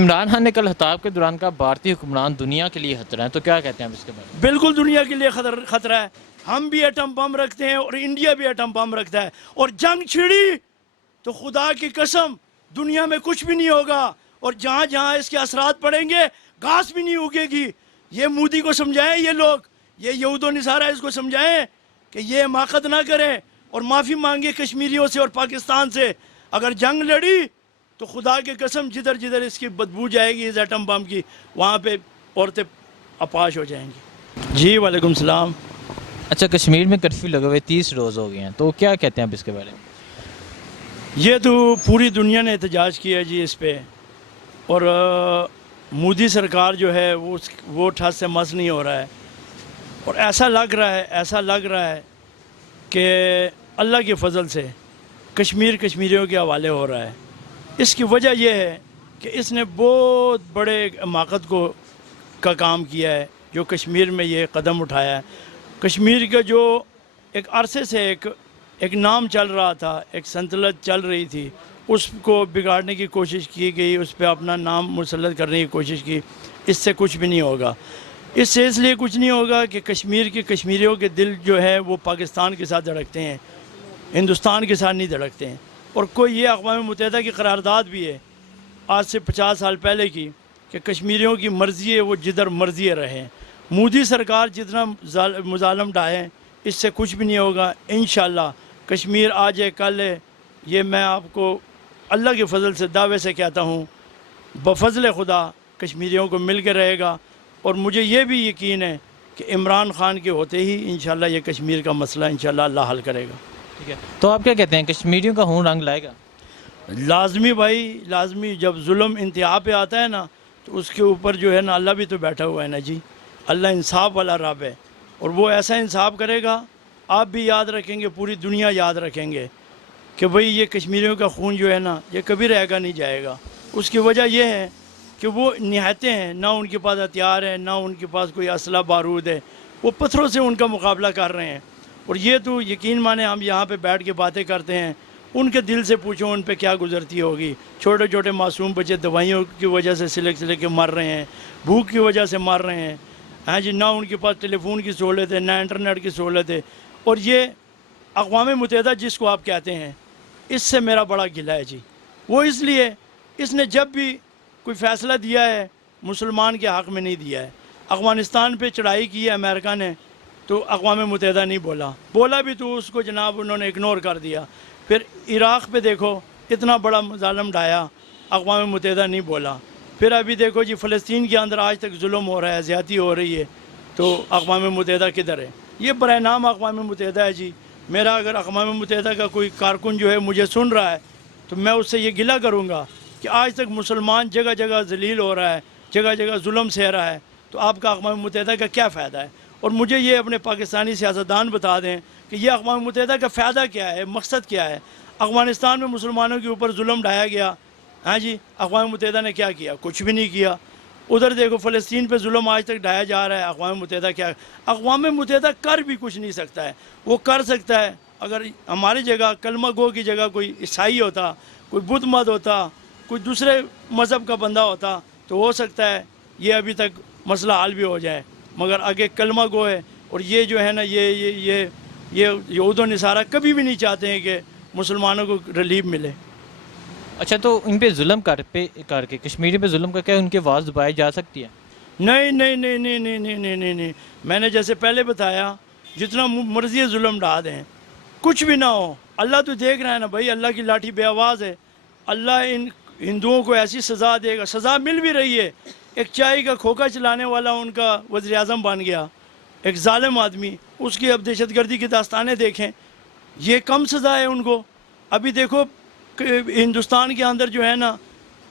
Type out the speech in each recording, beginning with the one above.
عمران خان نے کل خطاب کے دوران کہا بھارتی حکمران دنیا کے لیے خطرہ ہیں، تو کیا کہتے ہیں آپ اس کے بارے میں؟ بالکل دنیا کے لیے خطرہ ہے. ہم بھی ایٹم بم رکھتے ہیں اور انڈیا بھی ایٹم بم رکھتا ہے. اور جنگ چھڑی تو خدا کی قسم دنیا میں کچھ بھی نہیں ہوگا. اور جہاں جہاں اس کے اثرات پڑیں گے گھاس بھی نہیں اگے گی. یہ مودی کو سمجھائیں، یہ لوگ، یہ یہود و نصارہ اس کو سمجھائیں کہ یہ حماقت نہ کریں اور معافی مانگے کشمیریوں سے اور پاکستان سے. اگر جنگ لڑی تو خدا کی قسم جدھر جدھر اس کی بدبو جائے گی اس ایٹم بم کی، وہاں پہ عورتیں اپاش ہو جائیں گی. جی وعلیکم السلام. اچھا، کشمیر میں کرفیو لگے ہوئے 30 روز ہو گئے ہیں، تو کیا کہتے ہیں آپ اس کے بارے میں؟ یہ تو پوری دنیا نے احتجاج کیا جی اس پہ. اور مودی سرکار جو ہے وہ ٹھس سے مس نہیں ہو رہا ہے. اور ایسا لگ رہا ہے کہ اللہ کے فضل سے کشمیریوں کے حوالے ہو رہا ہے. اس کی وجہ یہ ہے کہ اس نے بہت بڑے حماقت کا کام کیا ہے جو کشمیر میں یہ قدم اٹھایا ہے. کشمیر کا جو ایک عرصے سے ایک نام چل رہا تھا، ایک سلطنت چل رہی تھی، اس کو بگاڑنے کی کوشش کی گئی، اس پہ اپنا نام مسلط کرنے کی کوشش کی. اس سے کچھ بھی نہیں ہوگا. اس سے اس لیے کچھ نہیں ہوگا کہ کشمیریوں کے دل جو ہے وہ پاکستان کے ساتھ دھڑکتے ہیں، ہندوستان کے ساتھ نہیں دھڑکتے ہیں. اور کوئی یہ اقوام متحدہ کی قرارداد بھی ہے آج سے 50 سال پہلے کی کہ کشمیریوں کی مرضی ہے وہ جدھر مرضی رہیں. مودی سرکار جتنا مظالم ڈھائیں اس سے کچھ بھی نہیں ہوگا. انشاءاللہ کشمیر آج ہے کل ہے، یہ میں آپ کو اللہ کے فضل سے دعوے سے کہتا ہوں، بفضل خدا کشمیریوں کو مل کے رہے گا. اور مجھے یہ بھی یقین ہے کہ عمران خان کے ہوتے ہی انشاءاللہ یہ کشمیر کا مسئلہ انشاءاللہ اللہ حل کرے گا. ٹھیک ہے، تو آپ کیا کہتے ہیں کشمیریوں کا خون رنگ لائے گا؟ لازمی بھائی، لازمی. جب ظلم انتہا پہ آتا ہے نا تو اس کے اوپر جو ہے نا اللہ بھی تو بیٹھا ہوا ہے نا جی. اللہ انصاف والا رب ہے اور وہ ایسا انصاف کرے گا. آپ بھی یاد رکھیں گے، پوری دنیا یاد رکھیں گے کہ بھئی یہ کشمیریوں کا خون جو ہے نا یہ کبھی رہ گا نہیں جائے گا. اس کی وجہ یہ ہے کہ وہ نہایتیں ہیں، نہ ان کے پاس ہتھیار ہے، نہ ان کے پاس کوئی اسلحہ بارود ہے. وہ پتھروں سے ان کا مقابلہ کر رہے ہیں. اور یہ تو یقین مانیں ہم یہاں پہ بیٹھ کے باتیں کرتے ہیں، ان کے دل سے پوچھو ان پہ کیا گزرتی ہوگی. چھوٹے چھوٹے معصوم بچے دوائیوں کی وجہ سے سلک کے مر رہے ہیں، بھوک کی وجہ سے مر رہے ہیں. ہاں جی، نہ ان کے پاس ٹیلی فون کی سہولت ہے، نہ انٹرنیٹ کی سہولت ہے. اور یہ اقوام متحدہ جس کو آپ کہتے ہیں، اس سے میرا بڑا گلہ ہے جی. وہ اس لیے اس نے جب بھی کوئی فیصلہ دیا ہے مسلمان کے حق میں نہیں دیا ہے. افغانستان پہ چڑھائی کی ہے امریکہ نے تو اقوام متحدہ نہیں بولا بھی تو اس کو جناب انہوں نے اگنور کر دیا. پھر عراق پہ دیکھو اتنا بڑا مظالم ڈھایا، اقوام متحدہ نہیں بولا. پھر ابھی دیکھو جی فلسطین کے اندر آج تک ظلم ہو رہا ہے، زیادتی ہو رہی ہے، تو اقوام متحدہ کدھر ہے؟ یہ برائے نام اقوام متحدہ ہے جی. میرا اگر اقوام متحدہ کا کوئی کارکن جو ہے مجھے سن رہا ہے تو میں اس سے یہ گلہ کروں گا کہ آج تک مسلمان جگہ جگہ ذلیل ہو رہا ہے، جگہ جگہ ظلم سہ رہا ہے، تو آپ کا اقوام متحدہ کا کیا فائدہ ہے؟ اور مجھے یہ اپنے پاکستانی سیاستدان بتا دیں کہ یہ اقوام متحدہ کا فائدہ کیا ہے، مقصد کیا ہے؟ افغانستان میں مسلمانوں کے اوپر ظلم ڈھایا گیا، ہاں جی، اقوام متحدہ نے کیا کیا؟ کچھ بھی نہیں کیا. ادھر دیکھو فلسطین پہ ظلم آج تک ڈھایا جا رہا ہے، اقوام متحدہ کیا؟ اقوام متحدہ کر بھی کچھ نہیں سکتا ہے. وہ کر سکتا ہے اگر ہماری جگہ کلمہ گو کی جگہ کوئی عیسائی ہوتا، کوئی بدھ مت ہوتا، کوئی دوسرے مذہب کا بندہ ہوتا تو ہو سکتا ہے یہ ابھی تک مسئلہ حل بھی ہو جائے. مگر آگے کلمہ گو ہے اور یہ جو ہے نا یہ یہود و نصارہ کبھی بھی نہیں چاہتے ہیں کہ مسلمانوں کو ریلیف ملے. اچھا، تو ان پہ ظلم کر کے کشمیری پہ ظلم کر کے ان کی آواز دبائی جا سکتی ہے؟ نہیں نہیں نہیں نہیں نہیں نہیں نہیں نہیں نہیں. میں نے جیسے پہلے بتایا جتنا مرضی ظلم ڈھا دیں کچھ بھی نہ ہو. اللہ تو دیکھ رہا ہے نا بھائی، اللہ کی لاٹھی بے آواز ہے. اللہ ان ہندوؤں کو ایسی سزا دے گا، سزا مل بھی رہی ہے. ایک چائے کا کھوکا چلانے والا ان کا وزیر اعظم بن گیا، ایک ظالم آدمی، اس کی اب دہشت گردی کی داستانیں دیکھیں. یہ کم سزا ہے ان کو. ابھی دیکھو ہندوستان کے اندر جو ہے نا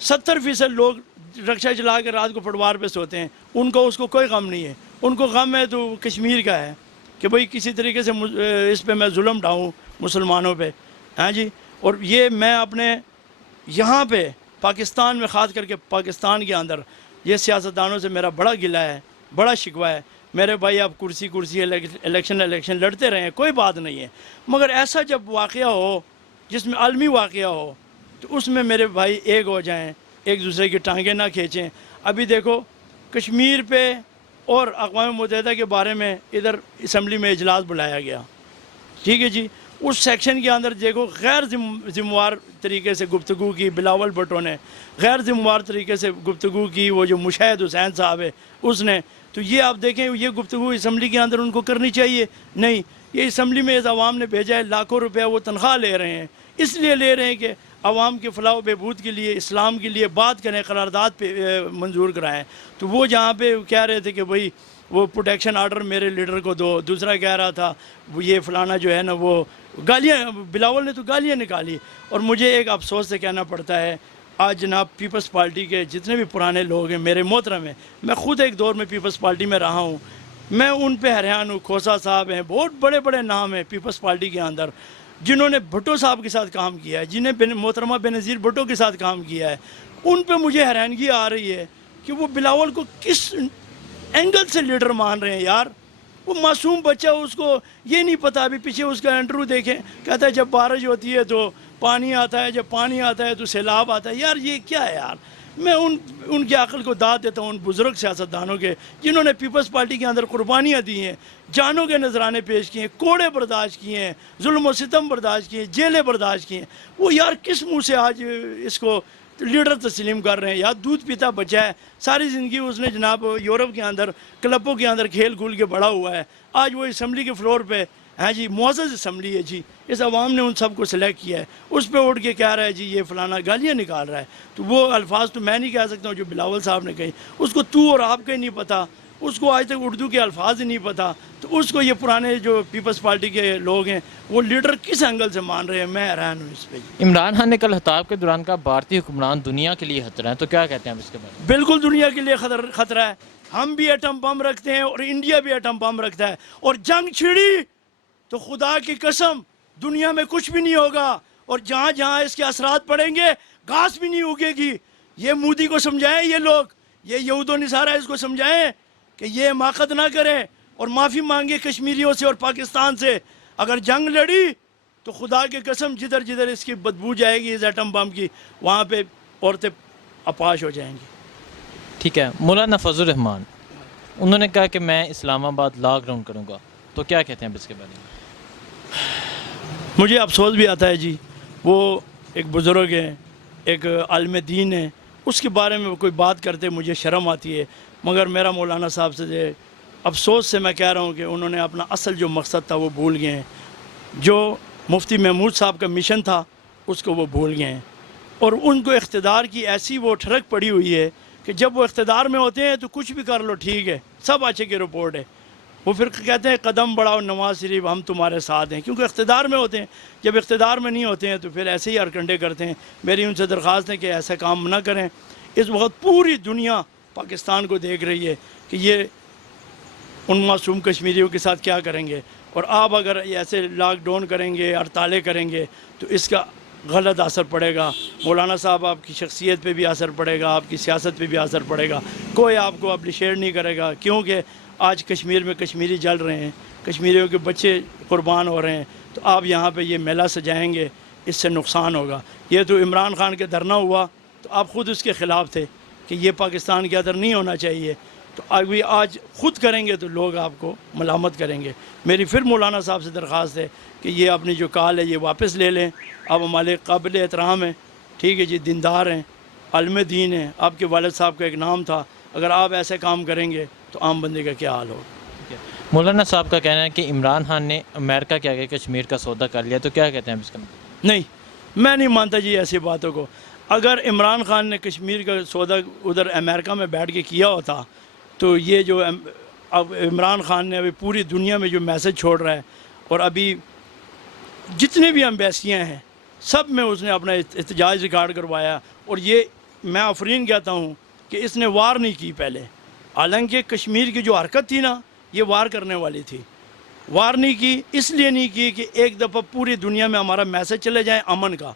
70% لوگ رکشہ چلا کے رات کو پٹوار پہ سوتے ہیں، ان کو اس کو کوئی غم نہیں ہے. ان کو غم ہے تو کشمیر کا ہے کہ بھئی کسی طریقے سے اس پہ میں ظلم ڈھاؤں مسلمانوں پہ. ہاں جی، اور یہ میں اپنے یہاں پہ پاکستان میں خاص کر کے پاکستان کے اندر یہ سیاستدانوں سے میرا بڑا گلہ ہے، بڑا شکوہ ہے. میرے بھائی آپ کرسی الیکشن لڑتے رہیں، کوئی بات نہیں ہے، مگر ایسا جب واقعہ ہو جس میں عالمی واقعہ ہو تو اس میں میرے بھائی ایک ہو جائیں. ایک دوسرے کی ٹانگیں نہ کھینچیں. ابھی دیکھو کشمیر پہ اور اقوام متحدہ کے بارے میں ادھر اسمبلی میں اجلاس بلایا گیا, ٹھیک ہے جی, اس سیکشن کے اندر دیکھو غیر ذمہ وار طریقے سے گفتگو کی بلاول بھٹو نے, غیر ذمہ وار طریقے سے گفتگو کی وہ جو مشاہد حسین صاحب ہے اس نے. تو یہ آپ دیکھیں یہ گفتگو اسمبلی کے اندر ان کو کرنی چاہیے نہیں. یہ اسمبلی میں اس عوام نے بھیجا ہے, لاکھوں روپیہ وہ تنخواہ لے رہے ہیں, اس لیے لے رہے ہیں کہ عوام کے فلاح و بہبود کے لیے اسلام کے لیے بات کریں, قرارداد پہ منظور کرائیں. تو وہ جہاں پہ کہہ رہے تھے کہ بھئی وہ پروٹیکشن آرڈر میرے لیڈر کو دو, دوسرا کہہ رہا تھا وہ یہ فلانا جو ہے نا وہ گالیاں, بلاول نے تو گالیاں نکالی. اور مجھے ایک افسوس سے کہنا پڑتا ہے آج جناب پیپلز پارٹی کے جتنے بھی پرانے لوگ ہیں میرے محترم ہیں, میں خود ایک دور میں پیپلز پارٹی میں رہا ہوں, میں ان پہ حیران ہوں. کھوسا صاحب ہیں, بہت بڑے بڑے نام ہیں پیپلز پارٹی کے اندر جنہوں نے بھٹو صاحب کے ساتھ کام کیا ہے, جنہیں محترمہ بینظیر بھٹو کے ساتھ کام کیا ہے. ان پہ مجھے حیرانگی آ رہی ہے کہ وہ بلاول کو کس اینگل سے لیڈر مان رہے ہیں یار. وہ معصوم بچہ, اس کو یہ نہیں پتا. ابھی پیچھے اس کا انٹرویو دیکھیں, کہتا ہے جب بارش ہوتی ہے تو پانی آتا ہے, جب پانی آتا ہے تو سیلاب آتا ہے. یار یہ کیا ہے یار. میں ان کی عقل کو داد دیتا ہوں, ان بزرگ سیاستدانوں کے جنہوں نے پیپلز پارٹی کے اندر قربانیاں دی ہیں, جانوں کے نذرانے پیش کیے ہیں, کوڑے برداشت کیے ہیں, ظلم و ستم برداشت کیے ہیں, جیلیں برداشت کیے ہیں. وہ یار کس منہ سے آج اس کو لیڈر تسلیم کر رہے ہیں. یار دودھ پیتا بچہ ہے, ساری زندگی اس نے جناب یورپ کے اندر کلبوں کے اندر کھیل کھول کے بڑا ہوا ہے. آج وہ اسمبلی کے فلور پہ ہاں جی, معزز اسمبلی ہے جی, اس عوام نے ان سب کو سلیکٹ کیا ہے, اس پہ اٹھ کے کہہ رہا ہے جی یہ فلانا, گالیاں نکال رہا ہے. تو وہ الفاظ تو میں نہیں کہہ سکتا ہوں جو بلاول صاحب نے کہی. اس کو تو اور آپ کا ہی نہیں پتا, اس کو آج تک اردو کے الفاظ ہی نہیں پتا. تو اس کو یہ پرانے جو پیپلز پارٹی کے لوگ ہیں وہ لیڈر کس اینگل سے مان رہے ہیں, میں حیران ہوں اس پہ. عمران خان نے کل خطاب کے دوران کہا بھارتی حکمران دنیا کے لیے خطرہ ہیں, تو کیا کہتے ہیں آپ اس کے بارے میں؟ بالکل دنیا کے لیے خطرہ ہے. ہم بھی ایٹم بم رکھتے ہیں اور انڈیا بھی ایٹم بم رکھتا ہے, اور جنگ چھڑی تو خدا کی قسم دنیا میں کچھ بھی نہیں ہوگا, اور جہاں جہاں اس کے اثرات پڑیں گے گھاس بھی نہیں اگے گی. یہ مودی کو سمجھائیں, یہ لوگ, یہ یہود و نصارہ اس کو سمجھائیں کہ یہ حماقت نہ کریں اور معافی مانگے کشمیریوں سے اور پاکستان سے. اگر جنگ لڑی تو خدا کی قسم جدھر جدھر اس کی بدبو جائے گی اس ایٹم بم کی, وہاں پہ عورتیں اپاش ہو جائیں گی. ٹھیک ہے, مولانا فضل الرحمان انہوں نے کہا کہ میں اسلام آباد لاک ڈاؤن کروں گا, تو کیا کہتے ہیں آپ اس کے بارے میں؟ مجھے افسوس بھی آتا ہے جی, وہ ایک بزرگ ہیں, ایک عالم دین ہے, اس کے بارے میں کوئی بات کرتے مجھے شرم آتی ہے. مگر میرا مولانا صاحب سے افسوس سے میں کہہ رہا ہوں کہ انہوں نے اپنا اصل جو مقصد تھا وہ بھول گئے ہیں. جو مفتی محمود صاحب کا مشن تھا اس کو وہ بھول گئے ہیں, اور ان کو اقتدار کی ایسی وہ ٹھڑک پڑی ہوئی ہے کہ جب وہ اقتدار میں ہوتے ہیں تو کچھ بھی کر لو ٹھیک ہے, سب اچھے کی رپورٹ ہے. وہ پھر کہتے ہیں قدم بڑھاؤ نواز شریف ہم تمہارے ساتھ ہیں, کیونکہ اقتدار میں ہوتے ہیں. جب اقتدار میں نہیں ہوتے ہیں تو پھر ایسے ہی ہرکنڈے کرتے ہیں. میری ان سے درخواست ہے کہ ایسا کام نہ کریں. اس وقت پوری دنیا پاکستان کو دیکھ رہی ہے کہ یہ ان معصوم کشمیریوں کے ساتھ کیا کریں گے, اور آپ اگر ایسے لاک ڈاؤن کریں گے, ہڑتالیں کریں گے تو اس کا غلط اثر پڑے گا. مولانا صاحب آپ کی شخصیت پہ بھی اثر پڑے گا, آپ کی سیاست پہ بھی اثر پڑے گا. کوئی آپ کو اپریشیٹ نہیں کرے گا, کیونکہ آج کشمیر میں کشمیری جل رہے ہیں, کشمیریوں کے بچے قربان ہو رہے ہیں. تو آپ یہاں پہ یہ میلہ سجائیں گے, اس سے نقصان ہوگا. یہ تو عمران خان کے دھرنا ہوا تو آپ خود اس کے خلاف تھے کہ یہ پاکستان کے اندر نہیں ہونا چاہیے. تو ابھی آج خود کریں گے تو لوگ آپ کو ملامت کریں گے. میری پھر مولانا صاحب سے درخواست ہے کہ یہ اپنی جو کال ہے یہ واپس لے لیں. آپ ہمارے قابل احترام ہیں, ٹھیک ہے جی, دیندار ہیں, عالم دین ہیں. آپ کے والد صاحب کا ایک نام تھا, اگر آپ ایسے کام کریں گے تو عام بندے کا کیا حال ہوگا. مولانا صاحب کا کہنا ہے کہ عمران خان نے امریکہ کے آگے کشمیر کا سودا کر لیا, تو کیا کہتے ہیں آپ اس کا؟ نہیں, میں نہیں مانتا جی ایسی باتوں کو. اگر عمران خان نے کشمیر کا سودا ادھر امریکہ میں بیٹھ کے کیا ہوتا تو یہ جو اب عمران خان نے ابھی پوری دنیا میں جو میسج چھوڑ رہا ہے, اور ابھی جتنے بھی امبیسیاں ہیں سب میں اس نے اپنا احتجاج ریکارڈ کروایا. اور یہ میں آفرین کہتا ہوں کہ اس نے وار نہیں کی پہلے, حالانکہ کشمیر کی جو حرکت تھی نا یہ وار کرنے والی تھی. وار نہیں کی, اس لیے نہیں کی کہ ایک دفعہ پوری دنیا میں ہمارا میسج چلے جائے امن کا.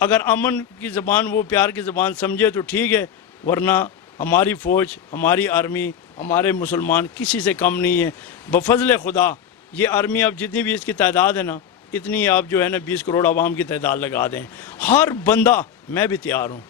اگر امن کی زبان وہ پیار کی زبان سمجھے تو ٹھیک ہے, ورنہ ہماری فوج, ہماری آرمی, ہمارے مسلمان کسی سے کم نہیں ہے. بفضل خدا یہ آرمی اب جتنی بھی اس کی تعداد ہے نا, اتنی آپ جو ہے نا 20 کروڑ عوام کی تعداد لگا دیں, ہر بندہ, میں بھی تیار ہوں,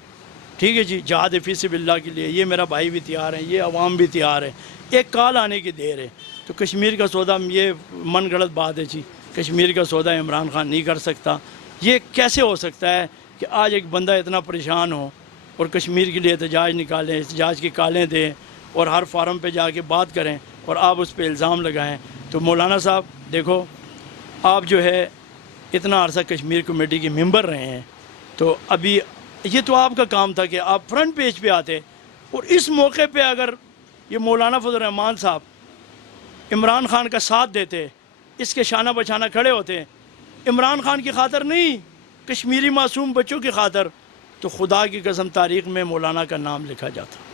ٹھیک ہے جی، جہاد فی سبیل اللہ کے لیے یہ میرا بھائی بھی تیار ہے، یہ عوام بھی تیار ہے، ایک کال آنے کی دیر ہے۔ تو کشمیر کا سودا یہ من گڑت بات ہے جی، کشمیر کا سودا عمران خان نہیں کر سکتا۔ یہ کیسے ہو سکتا ہے کہ آج ایک بندہ اتنا پریشان ہو اور کشمیر کے لیے احتجاج نکالیں، احتجاج کی کالیں دیں اور ہر فارم پہ جا کے بات کریں اور آپ اس پہ الزام لگائیں؟ تو مولانا صاحب دیکھو، آپ جو ہے اتنا عرصہ کشمیر کمیٹی کے ممبر رہے ہیں، تو ابھی یہ تو آپ کا کام تھا کہ آپ فرنٹ پیج پہ آتے، اور اس موقع پہ اگر یہ مولانا فضل الرحمان صاحب عمران خان کا ساتھ دیتے، اس کے شانہ بچانہ کھڑے ہوتے، عمران خان کی خاطر نہیں، کشمیری معصوم بچوں کی خاطر، تو خدا کی قسم تاریخ میں مولانا کا نام لکھا جاتا۔